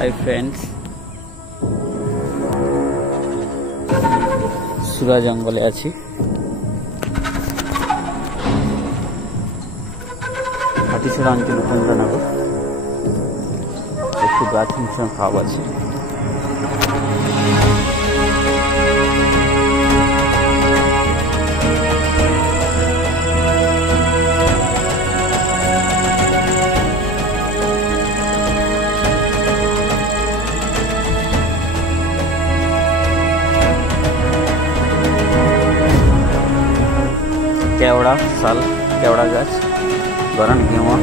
Hi friends, सुरा जंगले आছি। হাতিছড়া অঞ্চল উপেন্দ্রনগর। একটু গাছ মিশন ভাব আছে। केवड़ा साल केवड़ा गाछ गरम गेमा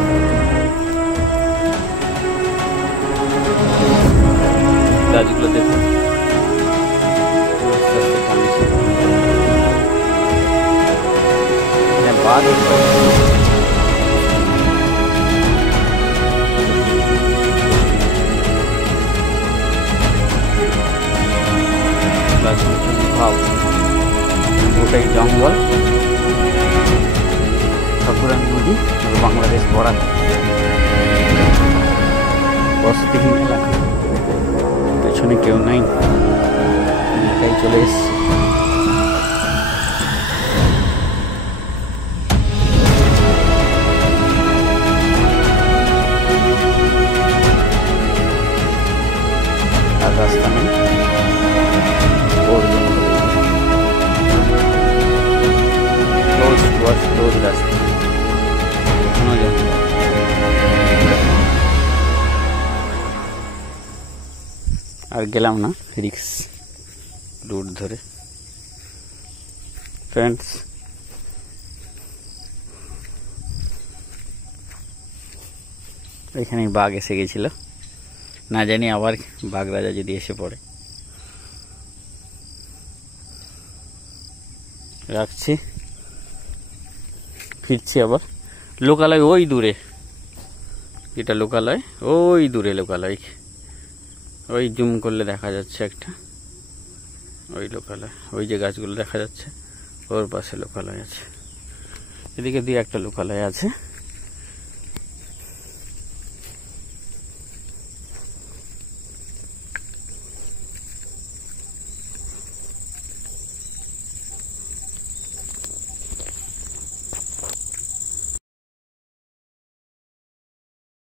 गाछगुलो देखুন बाग গোটাই জঙ্গল ঠাকুরান নদী বাংলাদেশ বর্ডার বসতিহীন এলাকা। পেছনে কেউ নাই, একাই চলে এসছি। আর রাস্তা নেই, ক্লোজ রাস্তা। আর গেলাম না রিক্স রুট ধরে। ফ্রেন্ডস, এখানে বাঘ এসে গেছিল, না জানি আবার বাঘ রাজা যদি এসে পড়ে। রাখছি, ফিরছি আবার। লোকালয় ওই দূরে, এটা লোকালয় ওই দূরে। লোকালয় ওই জুম করলে দেখা যাচ্ছে একটা, ওই লোকালয়, ওই যে গাছগুলো দেখা যাচ্ছে ওর পাশে লোকালয় আছে। এদিকে দিয়ে একটা লোকালয় আছে।